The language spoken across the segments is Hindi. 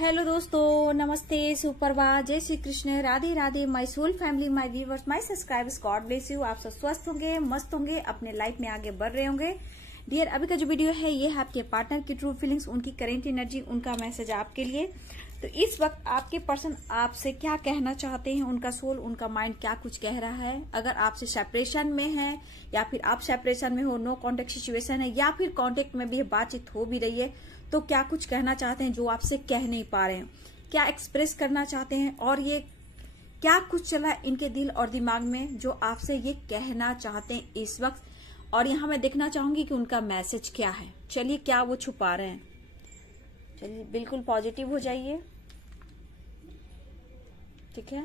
हेलो दोस्तों, नमस्ते, सुप्रभात, जय Shri Krishna, Radhe Radhe, my soul family, my viewers, my subscribers, God bless you. आप सब स्वस्थ होंगे, मस्त होंगे, अपने लाइफ में आगे बढ़ रहे होंगे। डियर, अभी का जो वीडियो है ये है आपके पार्टनर की ट्रू फीलिंग्स, उनकी करेंट एनर्जी, उनका मैसेज आपके लिए। तो इस वक्त आपके पर्सन आपसे क्या कहना चाहते हैं, उनका सोल, उनका माइंड क्या कुछ कह रहा है। अगर आपसे सेपरेशन में है या फिर आप सेपरेशन में हो, नो कॉन्टेक्ट सिचुएशन है, या फिर कॉन्टेक्ट में भी बातचीत हो भी रही है, तो क्या कुछ कहना चाहते हैं जो आपसे कह नहीं पा रहे हैं, क्या एक्सप्रेस करना चाहते हैं, और ये क्या कुछ चला इनके दिल और दिमाग में जो आपसे ये कहना चाहते हैं इस वक्त। और यहाँ मैं देखना चाहूंगी कि उनका मैसेज क्या है। चलिए, क्या वो छुपा रहे हैं। चलिए, बिल्कुल पॉजिटिव हो जाइए, ठीक है।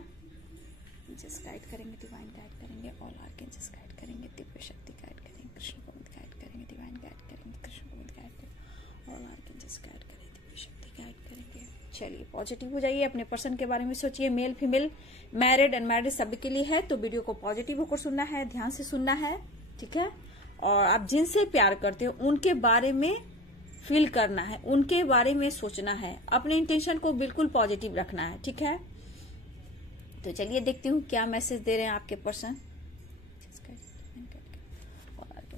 जस्ट गाइड करेंगे, डिवाइन गाइड करेंगे, ऑल आर्कएंजल्स गाइड करेंगे, दिव्य शक्ति गाइड करेंगे, कृष्ण गोविंद गाइड करेंगे, डिवाइन गाइड करेंगे, कृष्ण गोविंद गाइड करेंगे, ऑल आर्कएंजल्स गाइड करेंगे, दिव्य शक्ति गाइड करेंगे। चलिए, पॉजिटिव हो जाइए, अपने पर्सन के बारे में सोचिए। मेल फीमेल, मैरिड अनमैरिड सभी के लिए है, तो वीडियो को पॉजिटिव होकर सुनना है, ध्यान से सुनना है, ठीक है। और आप जिनसे प्यार करते हो उनके बारे में फील करना है, उनके बारे में सोचना है, अपने इंटेंशन को बिल्कुल पॉजिटिव रखना है, ठीक है। तो चलिए देखती हूँ क्या मैसेज दे रहे हैं आपके पर्सन।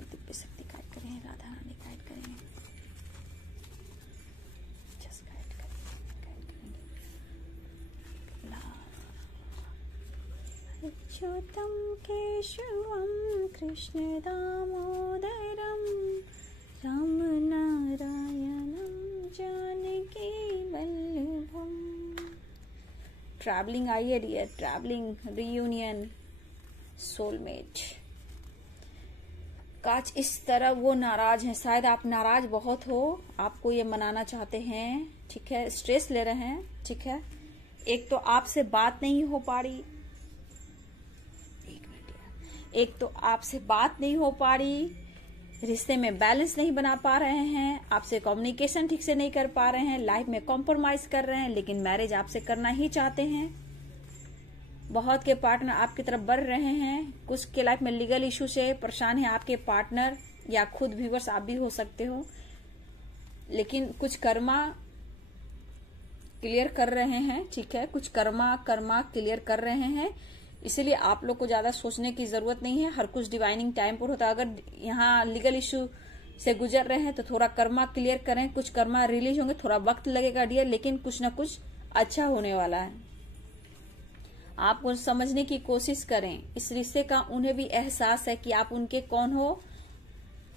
दिव्य शक्ति गाइड करें, राधा रानी गाइड करेंगे, जस्ट गाइड करेंगे। अच्युतम केशवम कृष्ण दामोदरम राम नारायणम जानकी वल्लभम। ट्रैवलिंग आई है डियर, ट्रैवलिंग, रियूनियन, सोलमेट। काच इस तरह वो नाराज हैं, शायद आप नाराज बहुत हो, आपको ये मनाना चाहते हैं, ठीक है। स्ट्रेस ले रहे हैं, ठीक है। एक तो आपसे बात नहीं हो पा रही, एक तो आपसे बात नहीं हो पा रही, रिश्ते में बैलेंस नहीं बना पा रहे हैं, आपसे कम्युनिकेशन ठीक से नहीं कर पा रहे हैं, लाइफ में कॉम्प्रोमाइज कर रहे हैं, लेकिन मैरिज आपसे करना ही चाहते हैं। बहुत के पार्टनर आपकी तरफ बढ़ रहे हैं, कुछ के लाइफ में लीगल इशू से परेशान है आपके पार्टनर, या खुद व्यूअर्स आप भी हो सकते हो। लेकिन कुछ कर्मा क्लियर कर रहे हैं, ठीक है, कुछ कर्मा क्लियर कर रहे हैं, इसीलिए आप लोग को ज्यादा सोचने की जरूरत नहीं है। हर कुछ डिवाइनिंग टाइम पर होता है। अगर यहाँ लीगल इश्यू से गुजर रहे हैं तो थोड़ा कर्मा क्लियर करें, कुछ कर्मा रिलीज होंगे, थोड़ा वक्त लगेगा डियर, लेकिन कुछ ना कुछ अच्छा होने वाला है। आप उन्हें समझने की कोशिश करें, इस रिश्ते का उन्हें भी एहसास है कि आप उनके कौन हो,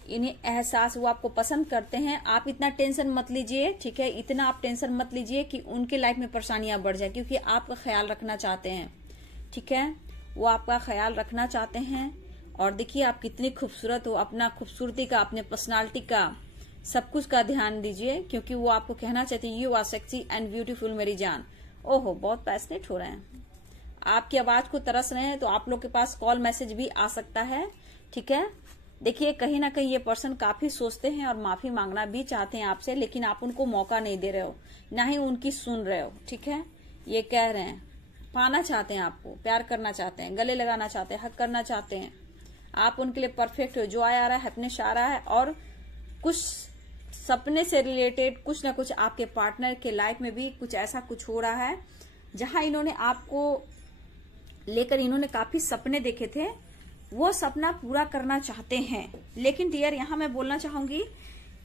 इन्हें एहसास, वो आपको पसंद करते हैं। आप इतना टेंशन मत लीजिए, ठीक है, इतना आप टेंशन मत लीजिए कि उनके लाइफ में परेशानियां बढ़ जाए, क्योंकि आपका ख्याल रखना चाहते हैं, ठीक है। वो आपका ख्याल रखना चाहते हैं। और देखिए आप कितनी खूबसूरत हो, अपना खूबसूरती का, अपने पर्सनालिटी का, सब कुछ का ध्यान दीजिए, क्योंकि वो आपको कहना चाहते हैं you are sexy and beautiful मेरी जान। ओहो, बहुत पैशनेट हो रहे हैं, आपकी आवाज को तरस रहे हैं, तो आप लोग के पास कॉल मैसेज भी आ सकता है, ठीक है। देखिए, कहीं ना कहीं ये पर्सन काफी सोचते हैं और माफी मांगना भी चाहते हैं आपसे, लेकिन आप उनको मौका नहीं दे रहे हो, ना ही उनकी सुन रहे हो, ठीक है। ये कह रहे हैं पाना चाहते हैं, आपको प्यार करना चाहते हैं, गले लगाना चाहते हैं, हक करना चाहते हैं, आप उनके लिए परफेक्ट हो, जो आ रहा है, हैप्पीनेस आ रहा है। और कुछ सपने से रिलेटेड कुछ ना कुछ आपके पार्टनर के लाइफ में भी कुछ ऐसा कुछ हो रहा है जहां इन्होंने आपको लेकर इन्होंने काफी सपने देखे थे, वो सपना पूरा करना चाहते हैं। लेकिन डियर, यहां मैं बोलना चाहूंगी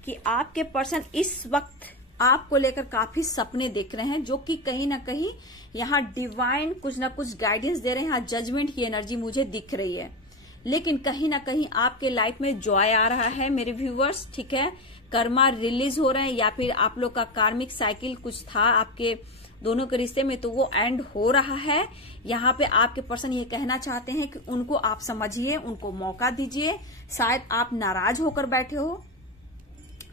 कि आपके पर्सन इस वक्त आपको लेकर काफी सपने देख रहे हैं, जो कि कहीं ना कहीं यहाँ डिवाइन कुछ ना कुछ गाइडेंस दे रहे हैं। यहाँ जजमेंट की एनर्जी मुझे दिख रही है, लेकिन कहीं ना कहीं आपके लाइफ में जॉय आ रहा है मेरे व्यूवर्स, ठीक है। कर्मा रिलीज हो रहे हैं, या फिर आप लोग का कार्मिक साइकिल कुछ था आपके दोनों के रिश्ते में, तो वो एंड हो रहा है। यहाँ पे आपके पर्सन ये कहना चाहते हैं कि उनको आप समझिए, उनको मौका दीजिए। शायद आप नाराज होकर बैठे हो,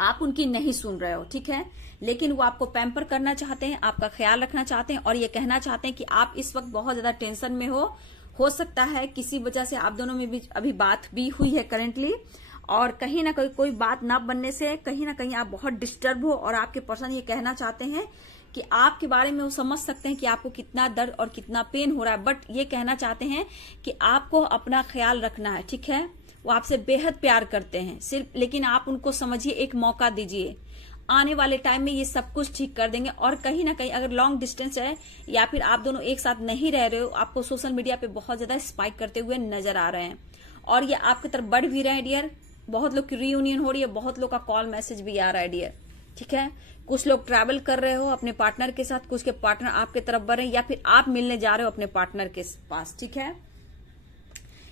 आप उनकी नहीं सुन रहे हो, ठीक है, लेकिन वो आपको पैम्पर करना चाहते हैं, आपका ख्याल रखना चाहते हैं, और ये कहना चाहते हैं कि आप इस वक्त बहुत ज्यादा टेंशन में हो सकता है किसी वजह से आप दोनों में भी अभी बात भी हुई है करेंटली, और कहीं ना कहीं कोई बात ना बनने से कहीं ना कहीं आप बहुत डिस्टर्ब हो। और आपके पर्सन ये कहना चाहते हैं कि आपके बारे में वो समझ सकते हैं कि आपको कितना दर्द और कितना पेन हो रहा है, बट ये कहना चाहते हैं कि आपको अपना ख्याल रखना है, ठीक है। वो आपसे बेहद प्यार करते हैं सिर्फ, लेकिन आप उनको समझिए, एक मौका दीजिए। आने वाले टाइम में ये सब कुछ ठीक कर देंगे। और कहीं ना कहीं अगर लॉन्ग डिस्टेंस है या फिर आप दोनों एक साथ नहीं रह रहे हो, आपको सोशल मीडिया पे बहुत ज्यादा स्पाइक करते हुए नजर आ रहे हैं और ये आपकी तरफ बढ़ भी रहे हैं डियर। बहुत लोग की रीयूनियन हो रही है, बहुत लोग का कॉल मैसेज भी आ रहा है डियर, ठीक है। कुछ लोग ट्रैवल कर रहे हो अपने पार्टनर के साथ, कुछ के पार्टनर आपके तरफ बढ़ रहे हैं या फिर आप मिलने जा रहे हो अपने पार्टनर के पास, ठीक है।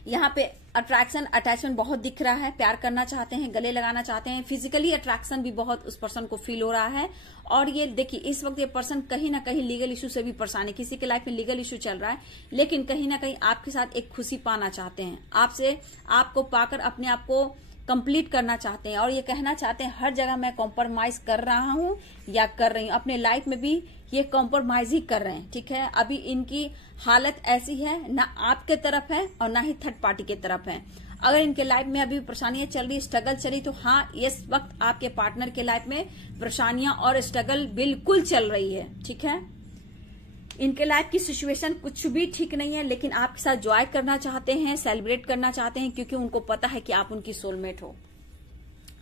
यहाँ पे अट्रैक्शन अटैचमेंट बहुत दिख रहा है, प्यार करना चाहते हैं, गले लगाना चाहते हैं, फिजिकली अट्रैक्शन भी बहुत उस पर्सन को फील हो रहा है। और ये देखिए इस वक्त ये पर्सन कहीं ना कहीं लीगल इशू से भी परेशान है, किसी के लाइफ में लीगल इशू चल रहा है, लेकिन कहीं ना कहीं आपके साथ एक खुशी पाना चाहते हैं, आपसे आपको पाकर अपने आप को कंप्लीट करना चाहते हैं और ये कहना चाहते हैं हर जगह मैं कॉम्प्रोमाइज कर रहा हूं या कर रही हूं, अपने लाइफ में भी ये कॉम्प्रोमाइज ही कर रहे हैं, ठीक है। अभी इनकी हालत ऐसी है, ना आपके तरफ है और ना ही थर्ड पार्टी के तरफ है। अगर इनके लाइफ में अभी परेशानियां चल रही, स्ट्रगल चली, तो हाँ इस वक्त आपके पार्टनर के लाइफ में परेशानियां और स्ट्रगल बिल्कुल चल रही है, ठीक है। इनके लाइफ की सिचुएशन कुछ भी ठीक नहीं है, लेकिन आपके साथ जॉय करना चाहते हैं, सेलिब्रेट करना चाहते हैं, क्योंकि उनको पता है कि आप उनकी सोलमेट हो,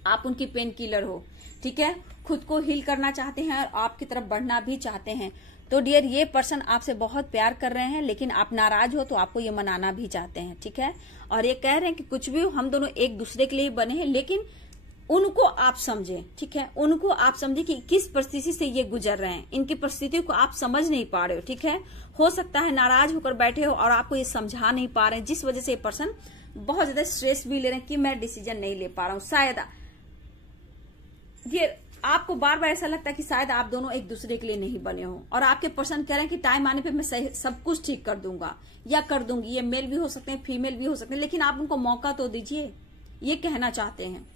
आप उनकी पेन किलर हो, ठीक है। खुद को हील करना चाहते हैं और आपकी तरफ बढ़ना भी चाहते हैं। तो डियर ये पर्सन आपसे बहुत प्यार कर रहे हैं, लेकिन आप नाराज हो तो आपको ये मनाना भी चाहते हैं, ठीक है। और ये कह रहे हैं कि कुछ भी हो, हम दोनों एक दूसरे के लिए बने हैं, लेकिन उनको आप समझें, ठीक है। उनको आप समझें कि किस परिस्थिति से ये गुजर रहे हैं, इनकी परिस्थिति को आप समझ नहीं पा रहे हो, ठीक है। हो सकता है नाराज होकर बैठे हो और आपको ये समझा नहीं पा रहे हैं, जिस वजह से ये पर्सन बहुत ज्यादा स्ट्रेस भी ले रहे हैं कि मैं डिसीजन नहीं ले पा रहा हूं। शायद ये आपको बार बार ऐसा लगता है कि शायद आप दोनों एक दूसरे के लिए नहीं बने हो और आपके पर्सन कह रहे हैं कि टाइम आने पे मैं सब कुछ ठीक कर दूंगा या कर दूंगी। ये मेल भी हो सकते हैं, फीमेल भी हो सकते हैं, लेकिन आप उनको मौका तो दीजिए, ये कहना चाहते हैं।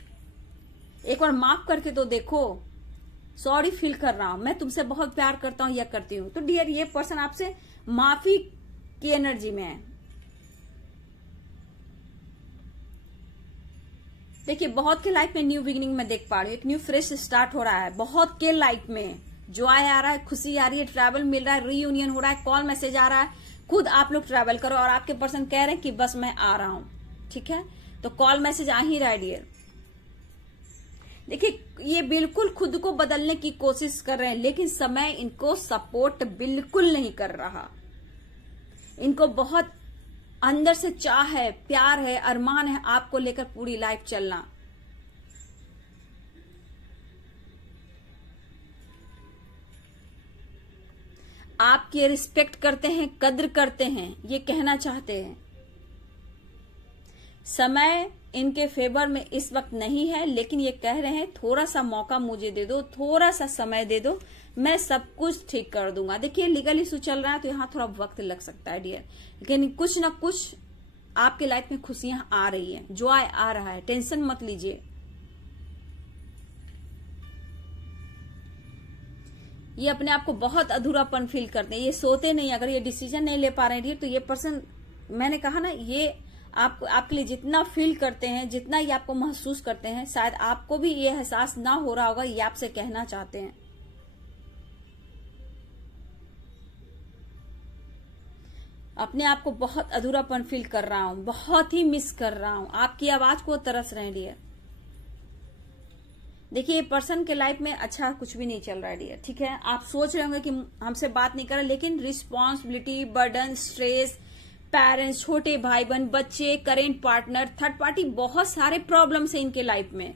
एक बार माफ करके तो देखो, सॉरी फील कर रहा हूं, मैं तुमसे बहुत प्यार करता हूं या करती हूं। तो डियर ये पर्सन आपसे माफी की एनर्जी में है। देखिए बहुत के लाइफ में न्यू बिगिनिंग में देख पा रही हूँ, एक न्यू फ्रेश स्टार्ट हो रहा है, बहुत के लाइफ में जॉय आ रहा है, खुशी आ रही है, ट्रैवल मिल रहा है, रीयूनियन हो रहा है, कॉल मैसेज आ रहा है। खुद आप लोग ट्रैवल करो और आपके पर्सन कह रहे हैं कि बस मैं आ रहा हूं, ठीक है। तो कॉल मैसेज आ ही रहा है डियर। देखिए ये बिल्कुल खुद को बदलने की कोशिश कर रहे हैं, लेकिन समय इनको सपोर्ट बिल्कुल नहीं कर रहा। इनको बहुत अंदर से चाह है, प्यार है, अरमान है आपको लेकर पूरी लाइफ चलना। आपकी रिस्पेक्ट करते हैं, कद्र करते हैं, ये कहना चाहते हैं। समय इनके फेवर में इस वक्त नहीं है, लेकिन ये कह रहे हैं थोड़ा सा मौका मुझे दे दो, थोड़ा सा समय दे दो, मैं सब कुछ ठीक कर दूंगा। देखिए लीगल इशू चल रहा है तो यहाँ थोड़ा वक्त लग सकता है डियर, लेकिन कुछ ना कुछ आपके लाइफ में खुशियां आ रही है, जॉय आ रहा है, टेंशन मत लीजिए। ये अपने आप को बहुत अधूरापन फील करते हैं, ये सोते नहीं। अगर ये डिसीजन नहीं ले पा रहे हैं डियर, तो ये पर्सन, मैंने कहा ना, ये आपके लिए जितना फील करते हैं, जितना ये आपको महसूस करते हैं, शायद आपको भी ये एहसास ना हो रहा होगा, ये आपसे कहना चाहते हैं। अपने आप को बहुत अधूरापन फील कर रहा हूं, बहुत ही मिस कर रहा हूं, आपकी आवाज को तरस रहे हैं डियर। देखिए ये पर्सन के लाइफ में अच्छा कुछ भी नहीं चल रहा है डियर, ठीक है। आप सोच रहे होंगे कि हमसे बात नहीं कर रहे, लेकिन रिस्पॉन्सिबिलिटी, बर्डन, स्ट्रेस, पेरेंट्स, छोटे भाई बहन, बच्चे, करेंट पार्टनर, थर्ड पार्टी, बहुत सारे प्रॉब्लम्स है इनके लाइफ में।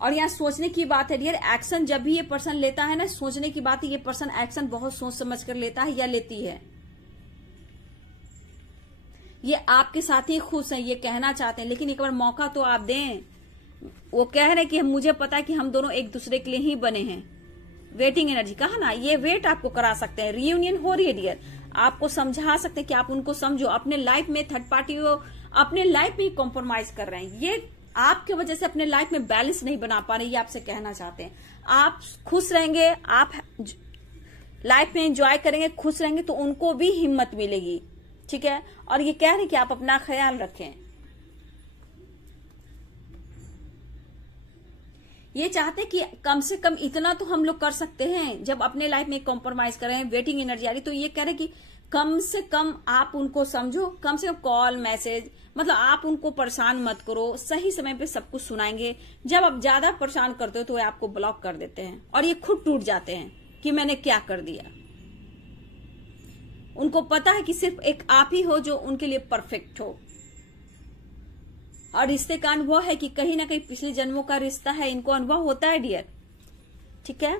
और यहाँ सोचने की बात है डियर, एक्शन जब भी ये पर्सन लेता है ना, सोचने की बात है, ये पर्सन एक्शन बहुत सोच समझ कर लेता है या लेती है। ये आपके साथ ही खुश हैं, ये कहना चाहते हैं, लेकिन एक बार मौका तो आप दें। वो कह रहे हैं कि मुझे पता है कि हम दोनों एक दूसरे के लिए ही बने हैं। वेटिंग एनर्जी कहा ना, ये वेट आपको करा सकते हैं। रीयूनियन हो रही है डियर, आपको समझा सकते हैं कि आप उनको समझो। अपने लाइफ में थर्ड पार्टी को अपने लाइफ में ही कॉम्प्रोमाइज कर रहे हैं, ये आपके वजह से अपने लाइफ में बैलेंस नहीं बना पा रहे, ये आपसे कहना चाहते हैं। आप खुश रहेंगे, आप लाइफ में एंजॉय करेंगे, खुश रहेंगे, तो उनको भी हिम्मत मिलेगी, ठीक है। और ये कह रहे हैं कि आप अपना ख्याल रखें। ये चाहते कि कम से कम इतना तो हम लोग कर सकते हैं, जब अपने लाइफ में कॉम्प्रोमाइज कर रहे हैं, वेटिंग एनर्जी आ रही, तो ये कह रहे कि कम से कम आप उनको समझो, कम से कम कॉल मैसेज, मतलब आप उनको परेशान मत करो, सही समय पे सब कुछ सुनाएंगे। जब आप ज्यादा परेशान करते हो तो वे आपको ब्लॉक कर देते हैं और ये खुद टूट जाते हैं कि मैंने क्या कर दिया। उनको पता है कि सिर्फ एक आप ही हो जो उनके लिए परफेक्ट हो, और रिश्ते का अनुभव है कि कहीं ना कहीं पिछले जन्मों का रिश्ता है, इनको अनुभव होता है डियर, ठीक है।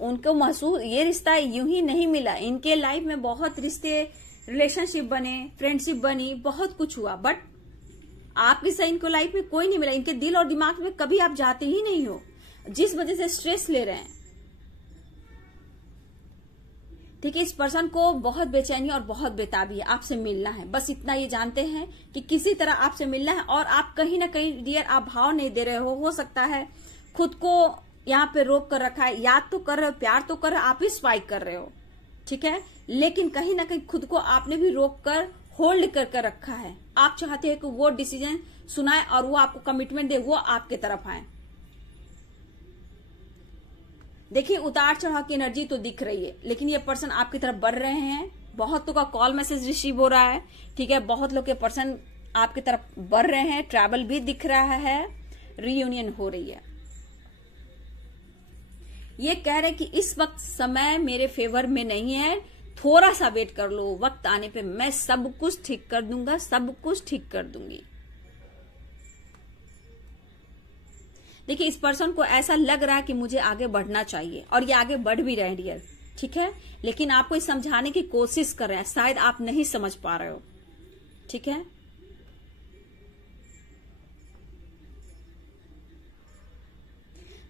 उनको महसूस, ये रिश्ता यूं ही नहीं मिला, इनके लाइफ में बहुत रिश्ते, रिलेशनशिप बने, फ्रेंडशिप बनी, बहुत कुछ हुआ, बट आपके सही इनको लाइफ में कोई नहीं मिला। इनके दिल और दिमाग में कभी आप जाते ही नहीं हो, जिस वजह से स्ट्रेस ले रहे हैं, ठीक है। इस पर्सन को बहुत बेचैनी और बहुत बेताबी है, आपसे मिलना है, बस इतना ये जानते हैं कि किसी तरह आपसे मिलना है। और आप कहीं ना कहीं डियर आप भाव नहीं दे रहे हो सकता है खुद को यहाँ पे रोक कर रखा है, याद तो कर रहे हो, प्यार तो कर रहे हो, आप ही स्पाइक कर रहे हो, ठीक है, लेकिन कहीं ना कहीं खुद को आपने भी रोक कर होल्ड कर रखा है। आप चाहते हैं कि वो डिसीजन सुनाए और वो आपको कमिटमेंट दे, वो आपके तरफ आए। देखिए उतार चढ़ाव की एनर्जी तो दिख रही है, लेकिन ये पर्सन आपकी तरफ बढ़ रहे हैं। बहुत लोग का कॉल मैसेज रिसीव हो रहा है, ठीक है, बहुत लोग के पर्सन आपकी तरफ बढ़ रहे हैं, ट्रैवल भी दिख रहा है, रीयूनियन हो रही है। ये कह रहे कि इस वक्त समय मेरे फेवर में नहीं है, थोड़ा सा वेट कर लो, वक्त आने पे मैं सब कुछ ठीक कर दूंगा, सब कुछ ठीक कर दूंगी। देखिए इस पर्सन को ऐसा लग रहा है कि मुझे आगे बढ़ना चाहिए, और ये आगे बढ़ भी रहे हैं डियर, ठीक है, लेकिन आपको समझाने की कोशिश कर रहे हैं, शायद आप नहीं समझ पा रहे हो, ठीक है।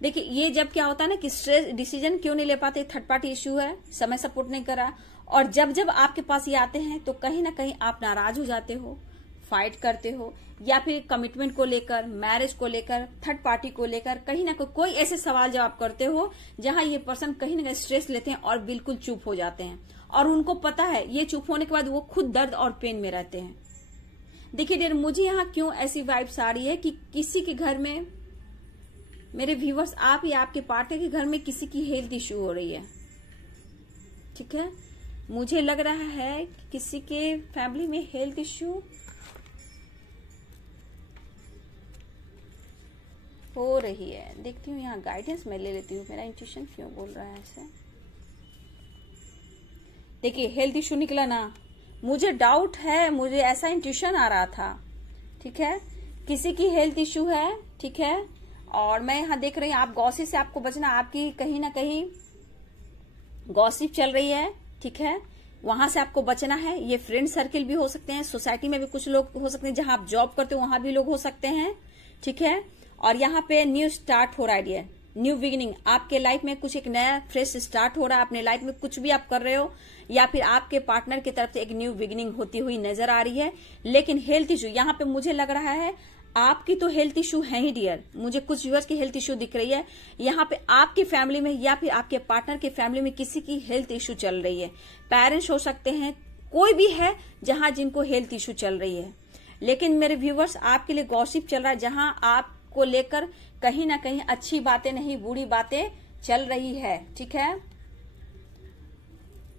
देखिए ये जब क्या होता है ना कि स्ट्रेस डिसीजन क्यों नहीं ले पाते, थर्ड पार्टी इश्यू है, समय सपोर्ट नहीं करा, और जब जब आपके पास ये आते हैं तो कहीं ना कहीं आप नाराज हो जाते हो, फाइट करते हो, या फिर कमिटमेंट को लेकर, मैरिज को लेकर, थर्ड पार्टी को लेकर कहीं ना कोई ऐसे सवाल जवाब करते हो जहां ये पर्सन कहीं ना कहीं स्ट्रेस लेते हैं और बिल्कुल चुप हो जाते हैं, और उनको पता है ये चुप होने के बाद वो खुद दर्द और पेन में रहते हैं। देखिए डियर मुझे यहाँ क्यों ऐसी वाइब्स आ रही है कि किसी के घर में, मेरे व्यूवर्स आप या आपके पार्टनर के घर में किसी की हेल्थ इश्यू हो रही है, ठीक है, मुझे लग रहा है कि किसी के फैमिली में हेल्थ इश्यू हो रही है। देखती हूँ यहाँ गाइडेंस मैं ले लेती हूँ, मेरा इंट्यूशन क्यों बोल रहा है ऐसे। देखिए हेल्थ इश्यू निकला ना, मुझे डाउट है, मुझे ऐसा इंट्यूशन आ रहा था, ठीक है, किसी की हेल्थ इश्यू है, ठीक है, और मैं यहाँ देख रही हूँ आप गॉसिप से आपको बचना, आपकी कहीं ना कहीं गॉसिप चल रही है, ठीक है, वहां से आपको बचना है। ये फ्रेंड सर्किल भी हो सकते हैं, सोसाइटी में भी कुछ लोग हो सकते हैं, जहां आप जॉब करते हो वहां भी लोग हो सकते हैं, ठीक है, और यहाँ पे न्यू स्टार्ट हो रहा है डियर, न्यू बिगिनिंग, आपके लाइफ में कुछ एक नया फ्रेश स्टार्ट हो रहा है, अपने लाइफ में कुछ भी आप कर रहे हो, या फिर आपके पार्टनर की तरफ से एक न्यू बिगिनिंग होती हुई नजर आ रही है। लेकिन हेल्थ इश्यू यहाँ पे मुझे लग रहा है आपकी तो हेल्थ इश्यू है ही डियर, मुझे कुछ व्यूअर्स की हेल्थ इश्यू दिख रही है यहाँ पे, आपकी फैमिली में या फिर आपके पार्टनर के फैमिली में किसी की हेल्थ इश्यू चल रही है, पेरेंट्स हो सकते हैं, कोई भी है जहां जिनको हेल्थ इश्यू चल रही है। लेकिन मेरे व्यूअर्स आपके लिए गॉसिप चल रहा है, जहां आपको लेकर कहीं ना कहीं अच्छी बातें नहीं बुरी बातें चल रही है, ठीक है,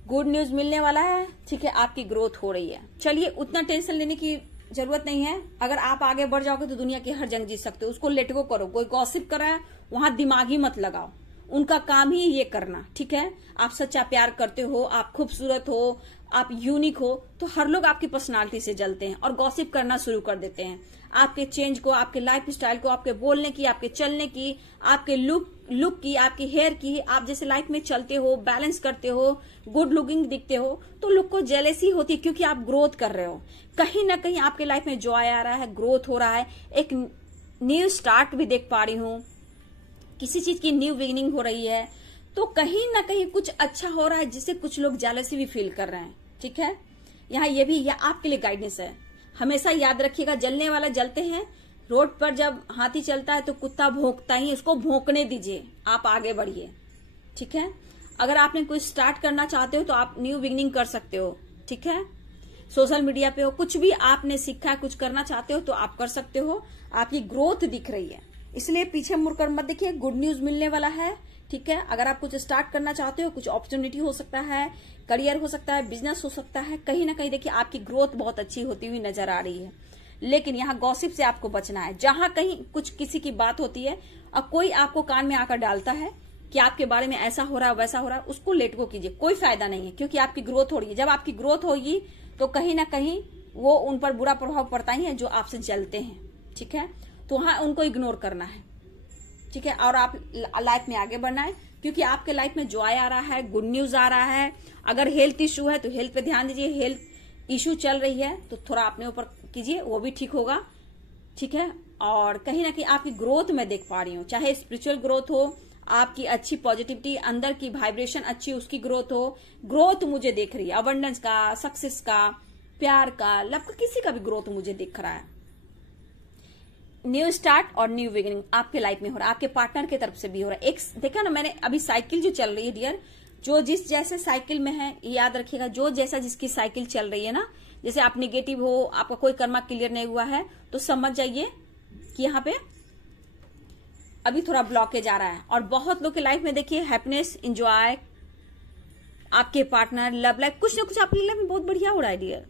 गुड न्यूज मिलने वाला है, ठीक है, आपकी ग्रोथ हो रही है। चलिए उतना टेंशन लेने की जरूरत नहीं है, अगर आप आगे बढ़ जाओगे तो दुनिया की हर जंग जीत सकते हो, उसको लेट गो करो। कोई गॉसिप कर रहा है वहां दिमाग ही मत लगाओ, उनका काम ही ये करना, ठीक है। आप सच्चा प्यार करते हो, आप खूबसूरत हो, आप यूनिक हो, तो हर लोग आपकी पर्सनालिटी से जलते हैं और गॉसिप करना शुरू कर देते हैं, आपके चेंज को, आपके लाइफ स्टाइल को, आपके बोलने की, आपके चलने की, आपके लुक की, आपके हेयर की, आप जैसे लाइफ में चलते हो, बैलेंस करते हो, गुड लुकिंग दिखते हो, तो लोग को जेलेसी होती है, क्योंकि आप ग्रोथ कर रहे हो, कहीं ना कहीं आपके लाइफ में जॉय आ रहा है, ग्रोथ हो रहा है, एक न्यू स्टार्ट भी देख पा रही हूँ, किसी चीज की न्यू बिगिनिंग हो रही है, तो कहीं ना कहीं कुछ अच्छा हो रहा है जिससे कुछ लोग जेलसी भी फील कर रहे हैं, ठीक है। यहाँ ये भी यह आपके लिए गाइडेंस है, हमेशा याद रखिएगा, जलने वाला जलते हैं, रोड पर जब हाथी चलता है तो कुत्ता भौंकता ही, उसको भौंकने दीजिए, आप आगे बढ़िए, ठीक है। अगर आपने कुछ स्टार्ट करना चाहते हो तो आप न्यू बिगिनिंग कर सकते हो, ठीक है, सोशल मीडिया पे हो, कुछ भी आपने सीखा है, कुछ करना चाहते हो तो आप कर सकते हो, आपकी ग्रोथ दिख रही है, इसलिए पीछे मुड़कर मत देखिए, गुड न्यूज मिलने वाला है। ठीक है, अगर आप कुछ स्टार्ट करना चाहते हो, कुछ अपॉर्चुनिटी हो सकता है, करियर हो सकता है, बिजनेस हो सकता है, कहीं ना कहीं देखिए आपकी ग्रोथ बहुत अच्छी होती हुई नजर आ रही है। लेकिन यहाँ गॉसिप से आपको बचना है। जहां कहीं कुछ किसी की बात होती है और कोई आपको कान में आकर डालता है कि आपके बारे में ऐसा हो रहा है वैसा हो रहा है, उसको लेट गो कीजिए, कोई फायदा नहीं है, क्योंकि आपकी ग्रोथ हो रही है। जब आपकी ग्रोथ होगी तो कहीं ना कहीं वो उन पर बुरा प्रभाव पड़ता ही है जो आपसे जलते हैं। ठीक है, तो हाँ उनको इग्नोर करना है। ठीक है, और आप लाइफ में आगे बढ़ना है, क्योंकि आपके लाइफ में जॉय आ रहा है, गुड न्यूज आ रहा है। अगर हेल्थ इश्यू है तो हेल्थ पे ध्यान दीजिए, हेल्थ इश्यू चल रही है तो थोड़ा अपने ऊपर कीजिए, वो भी ठीक होगा। ठीक है, और कहीं ना कहीं आपकी ग्रोथ मैं देख पा रही हूँ, चाहे स्पिरिचुअल ग्रोथ हो, आपकी अच्छी पॉजिटिविटी, अंदर की वाइब्रेशन अच्छी, उसकी ग्रोथ हो। ग्रोथ मुझे देख रही है, अबंडेंस का, सक्सेस का, प्यार का, लव का, किसी का भी ग्रोथ मुझे दिख रहा है। न्यू स्टार्ट और न्यू बिगिनिंग आपके लाइफ में हो रहा है, आपके पार्टनर की तरफ से भी हो रहा है। एक देखा ना मैंने अभी साइकिल जो चल रही है डियर, जो जिस जैसे साइकिल में है याद रखिएगा, जो जैसा जिसकी साइकिल चल रही है ना, जैसे आप निगेटिव हो, आपका कोई कर्मा क्लियर नहीं हुआ है तो समझ जाइए कि यहाँ पे अभी थोड़ा ब्लॉकेज आ रहा है। और बहुत लोग के लाइफ में देखिए हैप्पीनेस, एंजॉय, आपके पार्टनर, लव लाइफ, कुछ ना कुछ आपकी लाइफ में बहुत बढ़िया हो रहा है डियर।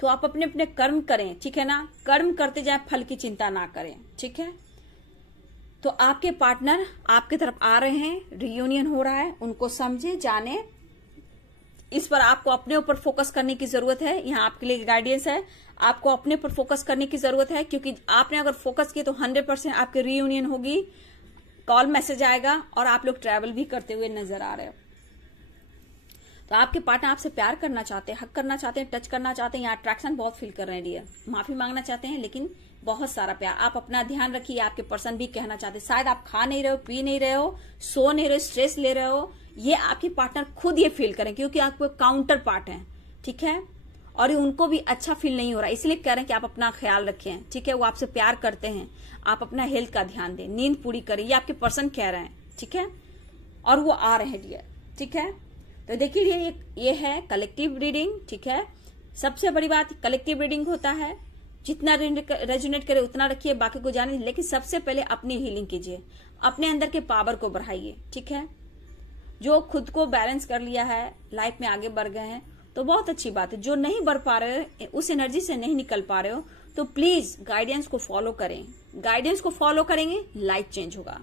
तो आप अपने अपने कर्म करें, ठीक है ना, कर्म करते जाए, फल की चिंता ना करें। ठीक है, तो आपके पार्टनर आपके तरफ आ रहे हैं, रियूनियन हो रहा है, उनको समझे, जाने, इस पर आपको अपने ऊपर फोकस करने की जरूरत है। यहाँ आपके लिए गाइडेंस है, आपको अपने पर फोकस करने की जरूरत है, क्योंकि आपने अगर फोकस किया तो 100% आपकी रियूनियन होगी, कॉल मैसेज आएगा और आप लोग ट्रैवल भी करते हुए नजर आ रहे हो। तो आपके पार्टनर आपसे प्यार करना चाहते हैं, हक करना चाहते हैं, टच करना चाहते हैं, यहाँ अट्रैक्शन बहुत फील कर रहे हैं डियर, माफी मांगना चाहते हैं, लेकिन बहुत सारा प्यार। आप अपना ध्यान रखिए, आपके पर्सन भी कहना चाहते हैं, शायद आप खा नहीं रहे हो, पी नहीं रहे हो, सो नहीं रहे हो, स्ट्रेस ले रहे हो, ये आपके पार्टनर खुद ये फील करें, क्योंकि आपको काउंटर पार्ट है। ठीक है, और उनको भी अच्छा फील नहीं हो रहा, इसलिए कह रहे हैं कि आप अपना ख्याल रखें। ठीक है, वो आपसे प्यार करते हैं, आप अपना हेल्थ का ध्यान दें, नींद पूरी करें, ये आपके पर्सन कह रहे हैं। ठीक है, और वो आ रहे हैं डियर। ठीक है, तो देखिए ये है कलेक्टिव रीडिंग। ठीक है, सबसे बड़ी बात कलेक्टिव रीडिंग होता है, जितना रेजोनेट करे उतना रखिए, बाकी को जाने, लेकिन सबसे पहले अपनी हीलिंग कीजिए, अपने अंदर के पावर को बढ़ाइए। ठीक है, जो खुद को बैलेंस कर लिया है, लाइफ में आगे बढ़ गए हैं तो बहुत अच्छी बात है। जो नहीं बढ़ पा रहे हो, उस एनर्जी से नहीं निकल पा रहे हो, तो प्लीज गाइडेंस को फॉलो करें। गाइडेंस को फॉलो करेंगे, लाइफ चेंज होगा।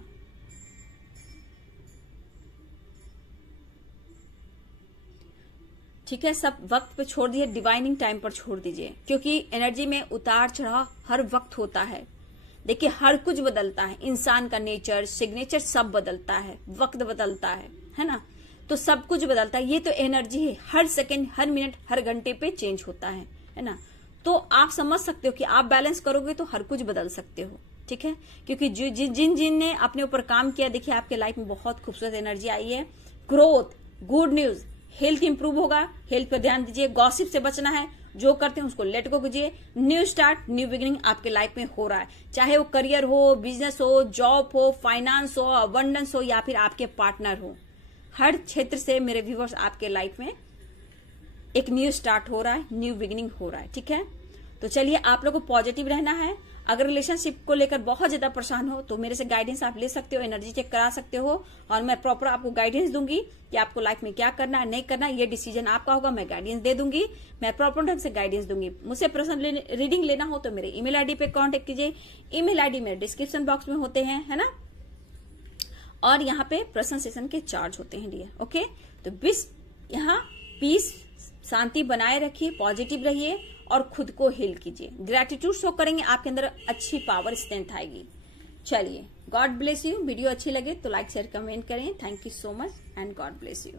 ठीक है, सब वक्त पे छोड़ दीजिए, डिवाइनिंग टाइम पर छोड़ दीजिए, क्योंकि एनर्जी में उतार चढ़ाव हर वक्त होता है। देखिए हर कुछ बदलता है, इंसान का नेचर, सिग्नेचर सब बदलता है, वक्त बदलता है ना, तो सब कुछ बदलता है। ये तो एनर्जी है, हर सेकंड, हर मिनट, हर घंटे पे चेंज होता है ना। तो आप समझ सकते हो कि आप बैलेंस करोगे तो हर कुछ बदल सकते हो। ठीक है, क्योंकि जिन ने अपने ऊपर काम किया, देखिए आपके लाइफ में बहुत खूबसूरत एनर्जी आई है, growth, good news, health improve होगा, हेल्थ पे ध्यान दीजिए, गॉसिप से बचना है, जो करते हैं उसको लेट गो कीजिए। न्यू स्टार्ट, न्यू बिगिनिंग आपके लाइफ में हो रहा है, चाहे वो करियर हो, बिजनेस हो, जॉब हो, फाइनेंस हो, अबंडेंस हो, या फिर आपके पार्टनर हो, हर क्षेत्र से मेरे व्यूवर्स आपके लाइफ में एक न्यू स्टार्ट हो रहा है, न्यू बिगिनिंग हो रहा है। ठीक है, तो चलिए आप लोगों को पॉजिटिव रहना है। अगर रिलेशनशिप को लेकर बहुत ज्यादा परेशान हो तो मेरे से गाइडेंस आप ले सकते हो, एनर्जी चेक करा सकते हो, और मैं प्रॉपर आपको गाइडेंस दूंगी कि आपको लाइफ में क्या करना है, नहीं करना है, ये डिसीजन आपका होगा। मैं गाइडेंस दे दूंगी, मैं प्रॉपर ढंग से गाइडेंस दूंगी। मुझसे पर्सनल रीडिंग लेना हो तो मेरे ईमेल आईडी पे कांटेक्ट कीजिए, ईमेल आईडी मेरे डिस्क्रिप्शन बॉक्स में होते हैं, है ना, और यहाँ पे पर्सनल सेशन के चार्ज होते हैं डियर। ओके, तो बस यहाँ पीस, शांति बनाए रखिए, पॉजिटिव रहिए और खुद को हील कीजिए। ग्रेटिट्यूड शो करेंगे, आपके अंदर अच्छी पावर, स्ट्रेंथ आएगी। चलिए, गॉड ब्लेस यू। वीडियो अच्छी लगे तो लाइक शेयर कमेंट करें। Thank you so much and God bless you.